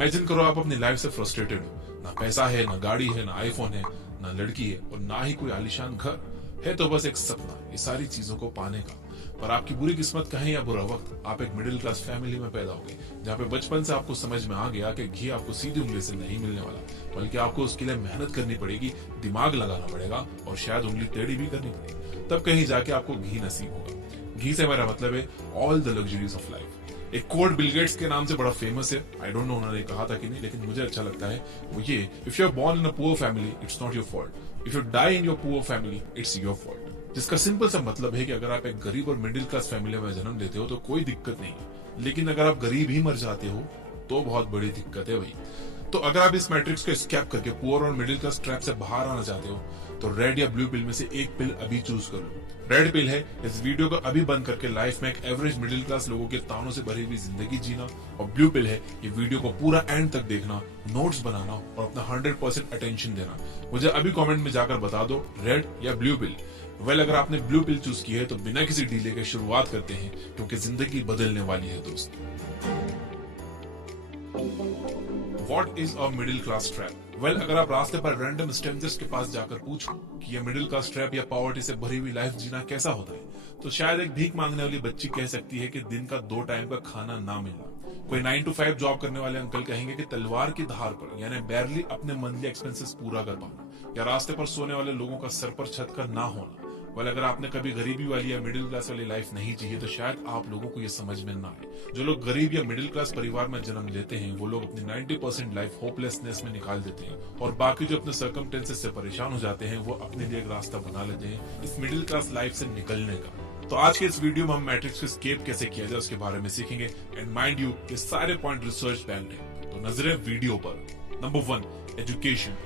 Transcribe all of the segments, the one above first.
Imagine करो आप अपनी लाइफ से फ्रस्ट्रेटेड हो, ना पैसा है, ना गाड़ी है, ना आईफोन है, ना लड़की है और ना ही कोई आलीशान घर है, तो बस एक सपना ये सारी चीजों को पाने का। पर आपकी बुरी किस्मत कहें या बुरा वक्त, आप एक मिडिल क्लास फैमिली में पैदा हो गए, जहाँ पे बचपन से आपको समझ में आ गया कि घी आपको सीधी उंगली से नहीं मिलने वाला, बल्कि आपको उसके लिए मेहनत करनी पड़ेगी, दिमाग लगाना पड़ेगा और शायद उंगली टेढ़ी भी करनी पड़ेगी, तब कहीं जाके आपको घी नसीब होगा। घी से मेरा मतलब है all the luxuries of life. एक कोड बिल गेट्स के नाम से बड़ा फेमस है, आई डोंट नो उन्होंने कहा था कि नहीं, लेकिन मुझे अच्छा लगता है वो ये, if you are born in a poor family it's not your fault, if you die in your poor family it's your fault. जिसका सिंपल सा मतलब है कि अगर आप एक गरीब और मिडिल क्लास फैमिली में जन्म लेते हो तो कोई दिक्कत नहीं है, लेकिन अगर आप गरीब ही मर जाते हो तो बहुत बड़ी दिक्कत है भाई। तो अगर आप इस मैट्रिक्स को स्कैप करके पुअर और मिडिल क्लास ट्रैप से बाहर आना चाहते हो तो रेड या ब्लू पिल में से एक पिल अभी चूज कर लो। रेड पिल है इस वीडियो को अभी बंद करके लाइफ में एक एवरेज मिडिल क्लास लोगों के तानों से भरी हुई जिंदगी जीना, और ब्लू पिल है ये वीडियो को पूरा एंड तक देखना, नोट्स बनाना और अपना 100% अटेंशन देना। मुझे अभी कमेंट में जाकर बता दो रेड या ब्लू पिल। वेल, अगर आपने ब्लू पिल चूज की है तो बिना किसी डीले के शुरुआत करते हैं, क्योंकि जिंदगी बदलने वाली है दोस्त। What is a middle class trap? Well, अगर आप रास्ते पर रैंडम स्ट्रेंजर्स के पास जाकर पूछो कि ये मिडिल क्लास ट्रैप या पॉवर्टी से भरी हुई लाइफ जीना कैसा होता है, तो शायद एक भीख मांगने वाली बच्ची कह सकती है कि दिन का 2 टाइम का खाना ना मिलना। कोई 9 to 5 जॉब करने वाले अंकल कहेंगे कि तलवार की धार पर यानी बैरली अपने मंथली एक्सपेंसेस पूरा कर पाना, या रास्ते पर सोने वाले लोगों का सर पर छत का ना होना। वेल, अगर आपने कभी गरीबी वाली या मिडिल क्लास वाली लाइफ नहीं जी है तो शायद आप लोगों को ये समझ में ना आए। जो लोग गरीब या मिडिल क्लास परिवार में जन्म लेते हैं वो लोग अपनी 90% लाइफ होपलेसनेस में निकाल देते हैं, और बाकी जो अपने सर्कमस्टेंसेस से परेशान हो जाते हैं वो अपने लिए एक रास्ता बना लेते हैं इस मिडिल क्लास लाइफ से निकलने का। तो आज के इस वीडियो में हम मैट्रिक्स को एस्केप कैसे किया जाए उसके बारे में सीखेंगे, एंड माइंड यू ये सारे पॉइंट रिसर्च बैंक्ड है। तो नजरें वीडियो पर। Number 1, education.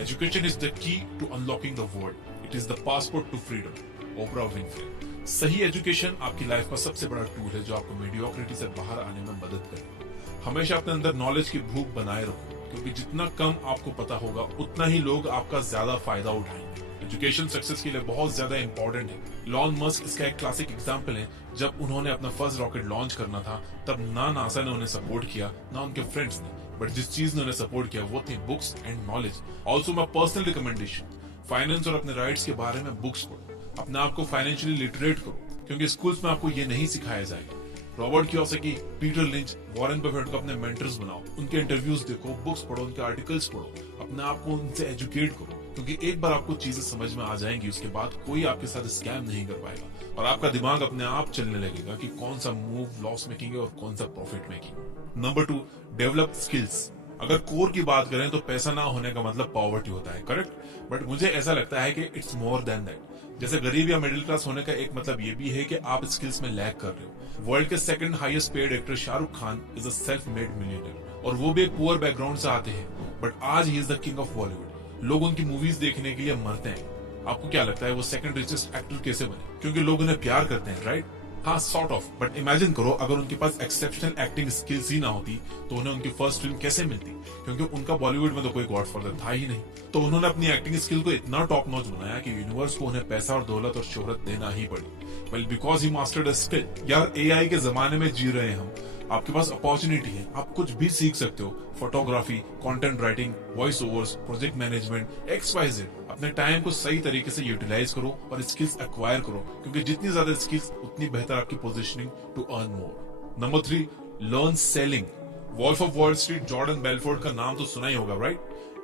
Education is the key to unlocking the world, it is the passport to freedom. Oprah Winfrey. सही एजुकेशन आपकी लाइफ का सबसे बड़ा टूल है जो आपको मीडियोक्रिटी से बाहर आने में मदद करेगा। हमेशा अपने अंदर नॉलेज की भूख बनाए रखो, क्योंकि जितना कम आपको पता होगा उतना ही लोग आपका ज्यादा फायदा उठाएंगे। एजुकेशन सक्सेस के लिए बहुत ज्यादा इंपॉर्टेंट है। इलॉन मस्क इसका एक क्लासिक एग्जांपल है। जब उन्होंने अपना फर्स्ट रॉकेट लॉन्च करना था तब ना नासा ने उन्हें सपोर्ट किया ना उनके फ्रेंड्स ने, बट जिस चीज ने उन्हें सपोर्ट किया वो थी books and knowledge. Also my personal recommendation, finance और अपने राइट्स के बारे में बुक्स पढ़ो, अपने आप को फाइनेंशियली लिटरेट करो, क्योंकि स्कूल्स में आपको ये नहीं सिखाया जाएगा। Robert Kiyosaki, Peter lynch, Warren Buffett को अपने मेंटर्स बनाओ, उनके इंटरव्यूज देखो, बुक्स पढ़ो, उनके आर्टिकल्स पढ़ो, अपने आप को उनसे एजुकेट करो, क्योंकि एक बार आपको चीजें समझ में आ जाएंगी उसके बाद कोई आपके साथ स्कैम नहीं कर पाएगा, और आपका दिमाग अपने आप चलने लगेगा कि कौन सा मूव लॉस मेकिंग है और कौन सा profit making. Number 2, develop skills. अगर कोर की बात करें तो पैसा ना होने का मतलब पॉवर्टी होता है, करेक्ट? बट मुझे ऐसा लगता है कि इट्स मोर देन दैट। जैसे गरीब या मिडिल क्लास होने का एक मतलब ये भी है कि आप स्किल्स में लैग कर रहे हो। वर्ल्ड के second highest paid actor Shahrukh Khan is a self made millionaire, और वो भी एक पुअर बैकग्राउंड से आते हैं, बट आज he is the king of Bollywood. लोग उनकी मूवीज देखने के लिए मरते हैं। आपको क्या लगता है वो सेकंड रिचेस्ट एक्टर कैसे बने? क्योंकि लोग उन्हें प्यार करते हैं, राइट? हाँ, सॉर्ट ऑफ। बट इमेजिन करो अगर उनके पास एक्सेप्शनल एक्टिंग स्किल्स ही ना होती तो उन्हें उनकी फर्स्ट फिल्म कैसे मिलती? क्योंकि उनका बॉलीवुड में तो कोई गॉडफादर था ही नहीं। तो उन्होंने अपनी एक्टिंग स्किल को इतना टॉप नॉच बनाया कि यूनिवर्स को उन्हें पैसा और दौलत और शोहरत देना ही पड़ी। Well, because he mastered a skill. यार, एआई के जमाने में जी रहे हैं हम, आपके पास अपॉर्चुनिटी है, आप कुछ भी सीख सकते हो। Photography, content writing, voice overs, project management, XYZ। अपने टाइम को सही तरीके से यूटिलाइज करो और स्किल्स एक्वायर करो, क्योंकि जितनी ज्यादा स्किल्स उतनी बेहतर आपकी positioning to earn more. Number 3, learn selling. Wolf of Wall Street Jordan Belfort का नाम तो सुना ही होगा, राइट?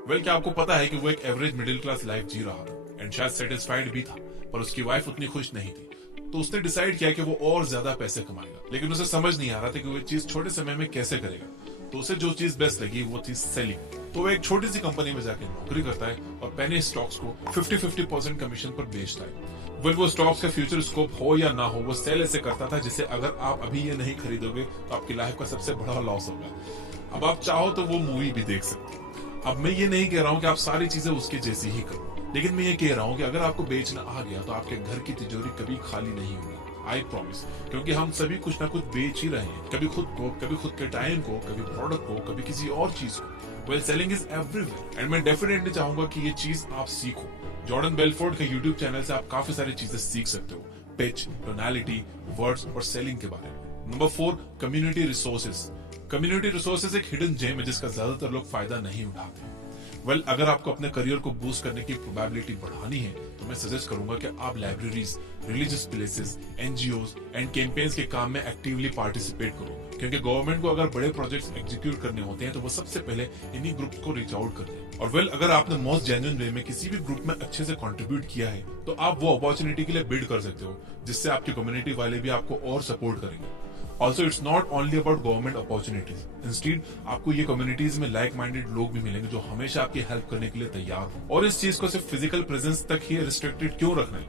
वेल, क्या आपको पता है कि वो एक एवरेज मिडिल क्लास लाइफ जी रहा था एंड शायद सेटिस्फाइड भी था, पर उसकी वाइफ उतनी खुश नहीं थी। तो उसने डिसाइड किया कि वो और ज्यादा पैसे कमाएगा, लेकिन उसे समझ नहीं आ रहा था कि वो चीज छोटे समय में कैसे करेगा। तो उसे जो चीज बेस्ट लगी वो थी सेलिंग। तो वो एक छोटी सी कंपनी में जाके नौकरी करता है और पेनी स्टॉक्स को 50-50% कमीशन पर बेचता है। वेल, वो स्टॉक्स का फ्यूचर स्कोप हो या ना हो, वो सेल ऐसे करता था जिसे अगर आप अभी ये नहीं खरीदोगे तो आपकी लाइफ का सबसे बड़ा लॉस होगा। अब आप चाहो तो वो मूवी भी देख सकते हो। अब मैं ये नहीं कह रहा हूँ कि आप सारी चीजें उसके जैसी ही करो, लेकिन मैं ये कह रहा हूँ कि अगर आपको बेचना आ गया तो आपके घर की तिजोरी कभी खाली नहीं होगी, आई प्रॉमिस। क्योंकि हम सभी कुछ ना कुछ बेच ही रहे हैं, कभी खुद को, कभी खुद के टाइम को, कभी प्रोडक्ट को, कभी किसी और चीज को। Well, selling is everywhere, and मैं डेफिनेटली चाहूंगा कि ये चीज आप सीखो। जॉर्डन बेलफोर्ड के यूट्यूब चैनल से आप काफी सारी चीजें सीख सकते हो, पिच, टोनैलिटी, वर्ड्स और सेलिंग के बारे में। Number 4, community resources. Community resources एक हिडन जेम है जिसका ज्यादातर लोग फायदा नहीं उठाते। अगर आपको अपने करियर को बूस्ट करने की प्रोबेबिलिटी बढ़ानी है तो मैं सजेस्ट करूंगा कि आप libraries, religious places, NGOs and campaigns के काम में एक्टिवली पार्टिसिपेट करो, क्योंकि गवर्नमेंट को अगर बड़े प्रोजेक्ट्स एग्जीक्यूट करने होते हैं तो वो सबसे पहले इन्हीं ग्रुप्स को रीच आउट करते हैं। और अगर आपने मोस्ट जेन्युइन वे में किसी भी ग्रुप में अच्छे से कंट्रीब्यूट किया है तो आप वो अपॉर्चुनिटी के लिए बिड कर सकते हो, जिससे आपकी कम्युनिटी वाले भी आपको और सपोर्ट करेंगे। Also it's not only about government opportunities, instead आपको ये कम्युनिटीज में लाइक माइंडेड लोग भी मिलेंगे जो हमेशा आपकी हेल्प करने के लिए तैयार हो। और इस चीज को सिर्फ फिजिकल प्रेजेंस तक ही रिस्ट्रिक्टेड क्यों रखना है?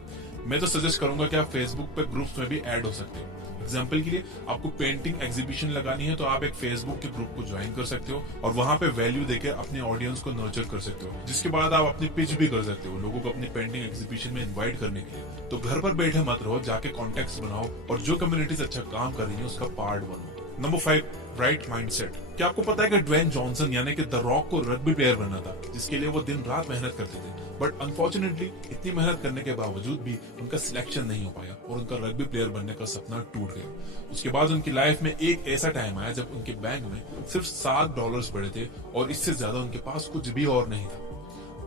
मैं तो सजेस्ट करूंगा कि आप फेसबुक पे ग्रुप्स में भी ऐड हो सकते हो। एग्जाम्पल के लिए आपको पेंटिंग एग्जीबिशन लगानी है तो आप एक फेसबुक के ग्रुप को ज्वाइन कर सकते हो और वहां पे वैल्यू देके अपने ऑडियंस को नर्चर कर सकते हो, जिसके बाद आप अपनी पिच भी कर सकते हो लोगों को अपनी पेंटिंग एग्जीबिशन में इन्वाइट करने के लिए। तो घर पर बैठे मत रहो, जाके कॉन्टेक्ट बनाओ और जो कम्युनिटीज अच्छा काम कर रही है उसका पार्ट बनो। Number 5, right mindset. क्या आपको पता है कि ड्वेन जॉनसन यानी कि द रॉक को रग्बी प्लेयर बनना था, जिसके लिए वो दिन रात मेहनत करते थे, बट अनफॉर्चुनेटली इतनी मेहनत करने के बावजूद भी उनका सिलेक्शन नहीं हो पाया और उनका रग्बी प्लेयर बनने का सपना टूट गया। उसके बाद उनकी लाइफ में एक ऐसा टाइम आया जब उनके बैंक में सिर्फ $7 पड़े थे और इससे ज्यादा उनके पास कुछ भी और नहीं था।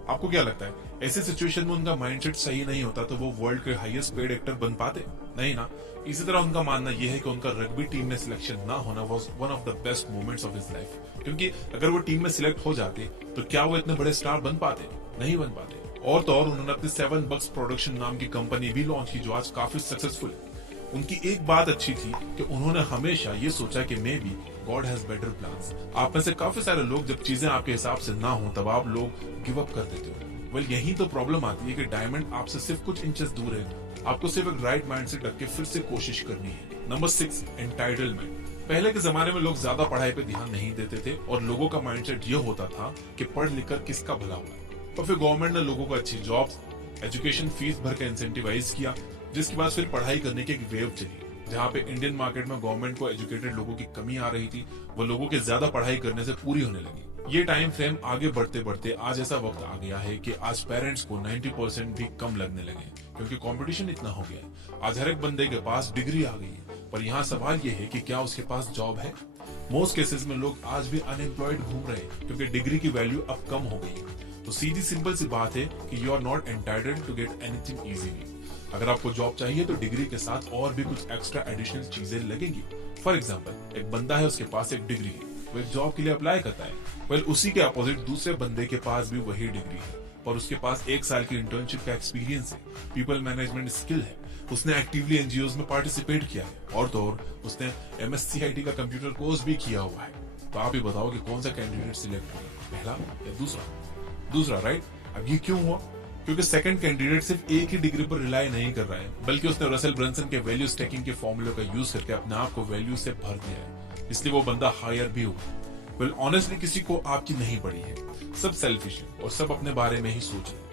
आपको क्या लगता है, ऐसे सिचुएशन में उनका माइंडसेट सही नहीं होता तो वो वर्ल्ड के हाईएस्ट पेड एक्टर बन पाते? नहीं ना। इसी तरह उनका मानना यह है कि उनका रग्बी टीम में सिलेक्शन ना होना was one of the best moments of his life, क्योंकि अगर वो टीम में सिलेक्ट हो जाते तो क्या वो इतने बड़े स्टार बन पाते? नहीं बन पाते। और तो और उन्होंने अपनी 7 Bucks प्रोडक्शन नाम की कंपनी भी लॉन्च की जो आज काफी सक्सेसफुल है। उनकी एक बात अच्छी थी कि उन्होंने हमेशा ये सोचा कि may be God has better plans. आप में से काफी सारे लोग जब चीजें आपके हिसाब से ना हो तब आप लोग गिव अप कर देते हो। यही तो प्रॉब्लम आती है कि डायमंड आपसे सिर्फ कुछ इंचेस दूर है, आपको सिर्फ एक राइट माइंड से रख के फिर से कोशिश करनी है। Number 6, entitlement. पहले के जमाने में लोग ज्यादा पढ़ाई पे ध्यान नहीं देते थे और लोगों का माइंडसेट ये होता था कि पढ़ लिख कर किसका भला हुआ। तो फिर गवर्नमेंट ने लोगों को अच्छी जॉब्स, एजुकेशन फीस भर के इंसेंटिवाइज किया, जिसके बाद फिर पढ़ाई करने की एक वेव चली। जहाँ पे इंडियन मार्केट में गवर्नमेंट को एजुकेटेड लोगों की कमी आ रही थी, वो लोगों के ज्यादा पढ़ाई करने से पूरी होने लगी। ये टाइम फ्रेम आगे बढ़ते बढ़ते आज ऐसा वक्त आ गया है कि आज पेरेंट्स को 90% भी कम लगने लगे, क्योंकि कंपटीशन इतना हो गया है। आज हर एक बंदे के पास डिग्री आ गई है, पर यहाँ सवाल ये है कि क्या उसके पास जॉब है? मोस्ट केसेस में लोग आज भी अनएम्प्लॉयड घूम रहे हैं क्योंकि डिग्री की वैल्यू अब कम हो गई है। तो सीधी सिंपल सी बात है कि you are not entitled to get anything easily. अगर आपको जॉब चाहिए तो डिग्री के साथ और भी कुछ एक्स्ट्रा एडिशनल चीजें लगेंगी। फॉर एग्जाम्पल, एक बंदा है, उसके पास एक डिग्री है, वो एक जॉब के लिए अप्लाई करता है। उसी के अपोजिट दूसरे बंदे के पास भी वही डिग्री है, पर उसके पास 1 साल की इंटर्नशिप का एक्सपीरियंस है, पीपल मैनेजमेंट स्किल है, उसने एक्टिवली एनजीओज में पार्टिसिपेट किया है और तो और उसने MSCIT का कंप्यूटर कोर्स भी किया हुआ है। तो आप ही बताओ कि कौन सा कैंडिडेट सिलेक्ट होगा, पहला या दूसरा? दूसरा, राइट? अब ये क्यों हुआ? क्योंकि सेकंड कैंडिडेट सिर्फ एक ही डिग्री पर रिलाई नहीं कर रहा है, बल्कि उसने रसेल ब्रंसन के वैल्यू स्टैकिंग के फॉर्मूले का यूज करके अपने आप को वैल्यू से भर दिया है, इसलिए वो बंदा हायर भी हुआ। ऑनेस्टली किसी को आपकी नहीं पड़ी है, सब सेल्फिश है और सब अपने बारे में ही सोच रहे हैं।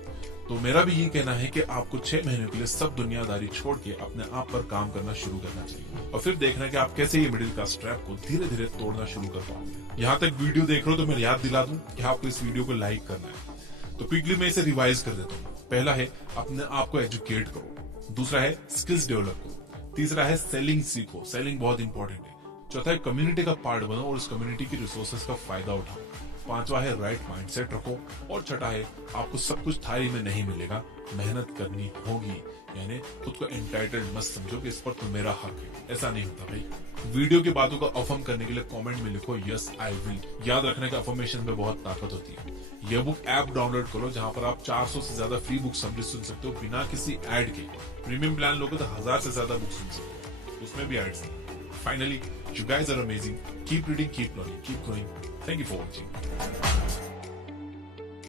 तो मेरा भी ये कहना है कि आपको 6 महीने के लिए सब दुनियादारी छोड़ के अपने आप पर काम करना शुरू करना चाहिए और फिर देखना कि आप कैसे ये मिडिल क्लास ट्रैप को धीरे धीरे तोड़ना शुरू कर पाओगे। यहाँ तक वीडियो देख रहे हो तो मैं याद दिला दूं कि आपको इस वीडियो को लाइक करना है। तो क्विकली मैं इसे रिवाइज कर देता हूँ। पहला है अपने आप को एजुकेट करो, दूसरा है स्किल्स डेवलप करो, तीसरा है सेलिंग सीखो, सेलिंग बहुत इंपॉर्टेंट है, चौथा है कम्युनिटी का पार्ट बनो और उस कम्युनिटी की रिसोर्सेज का फायदा उठाओ, पांचवा है राइट माइंडसेट रखो और छठा है आपको सब कुछ थाली में नहीं मिलेगा, मेहनत करनी होगी। यानी खुद को एंटाइटल्ड मत समझो कि इस पर तो मेरा हक है, ऐसा नहीं होता भाई। वीडियो की बातों को अफर्म करने के लिए कमेंट में लिखो यस आई विल। याद रखने का अफर्मेशन में बहुत ताकत होती है। यह बुक ऐप डाउनलोड करो जहां पर आप 400 से ज्यादा फ्री बुक समरी सुन सकते हो बिना किसी एड के। प्रीमियम प्लान लोगे तो 1000 से ज्यादा बुक सुन सकते हो, उसमें भी एड्स नहीं। Finally, you guys are amazing. Keep reading, keep learning, keep growing. Thank you for watching.